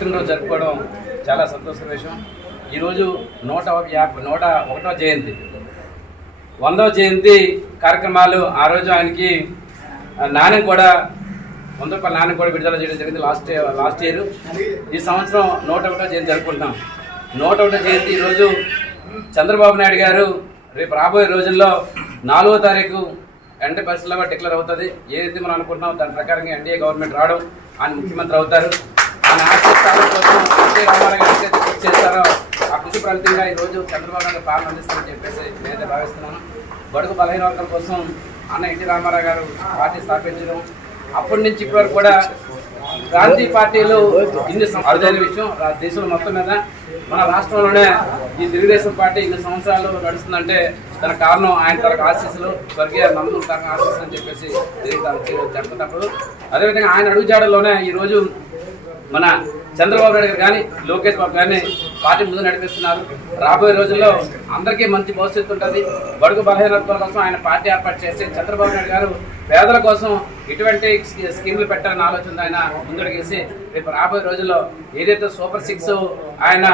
పుట్టినరోజు జరుపుకోవడం చాలా సంతోషకర విషయం. ఈరోజు నూట ఒక- యాభై నూట ఒకటో జయంతి. వందవ జయంతి కార్యక్రమాలు ఆ రోజు ఆయనకి నాణ్యం కూడా వంద రూపాయల నాణ్యం కూడా విడుదల చేయడం జరిగింది లాస్ట్ లాస్ట్ ఇయర్. ఈ సంవత్సరం నూట ఒకటో జయంతి జరుపుకుంటున్నాం. నూట ఒకటో జయంతి ఈరోజు చంద్రబాబు నాయుడు గారు రేపు రాబోయే రోజుల్లో నాలుగో తారీఖు ఎండ పరిస్థితుల్లో డిక్లేర్ అవుతుంది. ఏదైతే మనం అనుకుంటున్నాం? దాని ప్రకారంగా ఎన్డీఏ గవర్నమెంట్ రావడం. ఆయన ముఖ్యమంత్రి అవుతారు. ఆయన ఆశిస్తాల కోసం రామారావు గారు కృషి చేస్తారో ఆ కృషి ఫలితంగా ఈ రోజు చంద్రబాబు నాయుడు పాలన అందిస్తారని చెప్పేసి నేనైతే భావిస్తున్నాను బడుగు బలహీన వర్గాల కోసం అన్న ఎన్టీ రామారావు గారు పార్టీ స్థాపించడం అప్పటి నుంచి ఇప్పటివరకు కూడా గాంధీ పార్టీలు ఇన్ని అరుదైన విషయం దేశం దేశంలో మొత్తం మీద మన రాష్ట్రంలోనే ఈ తెలుగుదేశం పార్టీ ఇన్ని సంవత్సరాలు నడుస్తుందంటే దాని కారణం ఆయన తనకు ఆశీస్సులు స్వర్గీయ నందమూరి తరకు ఆశీస్సులు అని చెప్పేసి చెప్తున్నప్పుడు అదేవిధంగా ఆయన అడుగుజాడలోనే ఈరోజు మన చంద్రబాబు నాయుడు గారు కానీ లోకేష్ బాబు గారిని పార్టీ ముందు నడిపిస్తున్నారు. రాబోయే రోజుల్లో అందరికీ మంచి భవిష్యత్తు ఉంటుంది. బడుగు బలహీన వర్గాల కోసం ఆయన పార్టీ ఏర్పాటు చేసి చంద్రబాబు నాయుడు గారు పేదల కోసం ఇటువంటి స్కీ- స్కీములు పెట్టాలని ఆలోచన ఆయన ముందడుగేసి రేపు రాబోయే రోజుల్లో ఏదైతే సూపర్ సిక్స్ ఆయన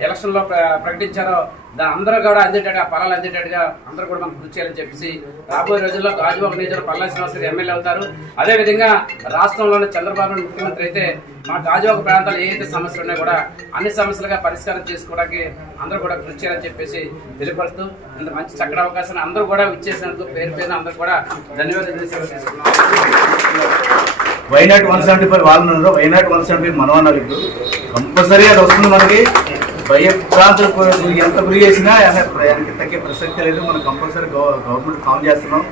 ఎలక్షన్లో ప్ర- ప్రకటించారో దాని అందరూ కూడా అందేటట్టుగా పొలాలు అందేటట్టుగా అందరూ కూడా మనం కృషి చేయాలని చెప్పేసి రాబోయే రోజుల్లో గాజువాక నియోజకవర్గం పల్లా శ్రీనివాస్ ఎమ్మెల్యే అవుతారు. అదేవిధంగా రాష్ట్రంలోని చంద్రబాబు ముఖ్యమంత్రి అయితే మా గాజువాక ప్రాంతాలు ఏదైతే సమస్యలు ఉన్నాయో కూడా అన్ని సమస్యలుగా పరిష్కారం చేసుకోవడానికి అందరూ కూడా కృషి చేయాలని చెప్పేసి తెలియపరుస్తూ ఇంత మంచి చక్కటి అవకాశాన్ని అందరూ కూడా ఇచ్చేసినందుకు పేరు పేరు అందరూ కూడా ధన్యవాదాలు తెలియజేసుకుంటున్నాం why not one seventy five వాళ్ళు వైనాట్ వన్ సెవెంటీ మనం అన్నారు ఇప్పుడు. కంపల్సరీ అది వస్తుంది మనకి. భయ ఎంత గురి చేసినా వెనక్కి తగ్గే ప్రసక్తి లేదు. మనం కంపల్సరీ గవర్నమెంట్ ఫామ్ చేస్తున్నాం.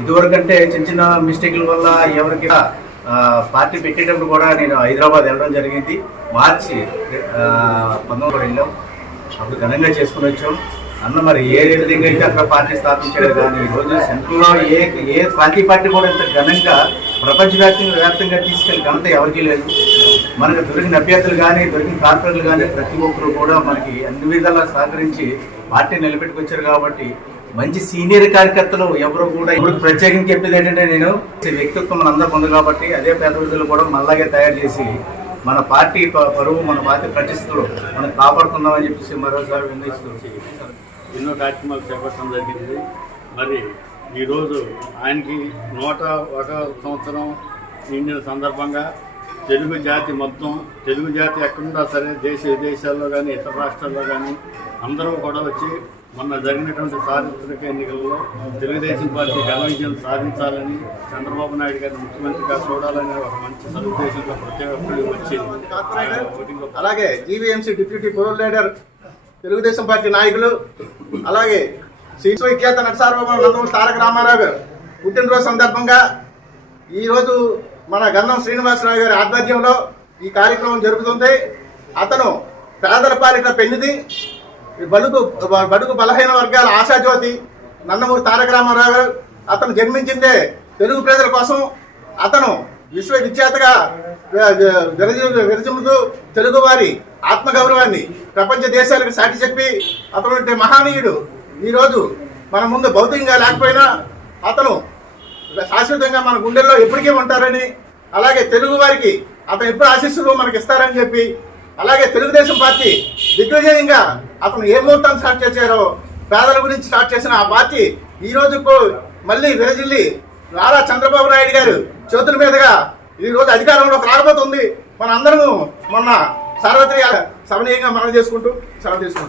ఇదివరకంటే చిన్న చిన్న మిస్టేక్ల వల్ల ఎవరికి పార్టీ పెట్టేటప్పుడు కూడా నేను హైదరాబాద్ వెళ్ళడం జరిగింది. మార్చి పంతొమ్మిది వెళ్ళాం అప్పుడు ఘనంగా చేసుకుని వచ్చాం. అన్న మరి ఏ విధంగా అయితే అక్కడ పార్టీ స్థాపించారు కానీ ఈరోజు రోజు సెంట్రల్లో ఏ ఏ పార్టీ పార్టీ కూడా ఇంత ఘనంగా ప్రపంచవ్యాప్తంగా వ్యాప్తంగా తీసుకెళ్ళి ఘనత ఎవరికీ లేదు. మనకు దొరికిన అభ్యర్థులు కానీ దొరికిన కార్పొరేట్లు కానీ ప్రతి ఒక్కరు కూడా మనకి అన్ని విధాలా సహకరించి పార్టీ నిలబెట్టుకొచ్చారు కాబట్టి మంచి సీనియర్ కార్యకర్తలు ఎవరు కూడా ఇప్పుడు ప్రత్యేకంగా చెప్పేది ఏంటంటే నేను వ్యక్తిత్వం మన అందరం ఉంది కాబట్టి అదే పెద్ద విధులు కూడా మళ్ళాగే తయారు చేసి మన పార్టీ పరువు మన పార్టీ ప్రతిష్టలు మనం కాపాడుకుందామని చెప్పేసి మరోసారి విన్నయిస్తూ ఎన్నో కార్యక్రమాలు చేపట్టడం జరిగింది. మరి ఈరోజు ఆయనకి నూట ఒక సంవత్సరం నిండిన సందర్భంగా తెలుగు జాతి మొత్తం తెలుగు జాతి ఎక్కడున్నా సరే దేశ విదేశాల్లో కానీ ఇతర రాష్ట్రాల్లో కానీ అందరూ కూడా వచ్చి మొన్న జరిగినటువంటి సార్వత్రిక ఎన్నికల్లో తెలుగుదేశం పార్టీ ఘన విజయం సాధించాలని చంద్రబాబు నాయుడు గారిని ముఖ్యమంత్రిగా చూడాలని ఒక మంచి సదుద్దేశంతో ప్రతి ఒక్కరు వచ్చి ఆయన ఓటింగ్లో అలాగే GVMC deputy floor leader Telugu Desam party నాయకులు అలాగే శ్రీ విఖ్యాత నటసార్వభౌమ నందమూరి తారక రామారావు గారు. పుట్టినరోజు సందర్భంగా ఈరోజు మన గన్నం శ్రీనివాసరావు గారి ఆధ్వర్యంలో ఈ కార్యక్రమం జరుగుతుంది. అతను పేదల పాలిట పెన్నిది బడుగు బడుగు బలహీన వర్గాల ఆశాజ్యోతి నందమూరి తారక రామారావు గారు. అతను జన్మించిందే తెలుగు ప్రజల కోసం. అతను విశ్వవిఖ్యాతగా విరజ విరజముతూ తెలుగువారి ఆత్మగౌరవాన్ని ప్రపంచ దేశాలకు సాటి చెప్పి అతను మహానీయుడు. ఈరోజు మన ముందు భౌతికంగా లేకపోయినా అతను శాశ్వతంగా మన గుండెల్లో ఎప్పటికీ ఉంటారని అలాగే తెలుగు వారికి అతను ఎప్పుడు ఆశీస్సులు మనకి ఇస్తారని చెప్పి అలాగే తెలుగుదేశం పార్టీ దిగ్విజయంగా అతను ఏ ముహూర్తాన్ని స్టార్ట్ చేశారో పేదల గురించి స్టార్ట్ చేసిన ఆ పార్టీ ఈ రోజు మళ్ళీ విరజిల్లి నారా చంద్రబాబు నాయుడు గారు చేతుల మీదుగా ఈ రోజు రాకపోతుంది రాబోతుంది మన అందరము మొన్న సార్వత్రిక సమనీయంగా మనం చేసుకుంటూ సెలవు తీసుకుంటాం.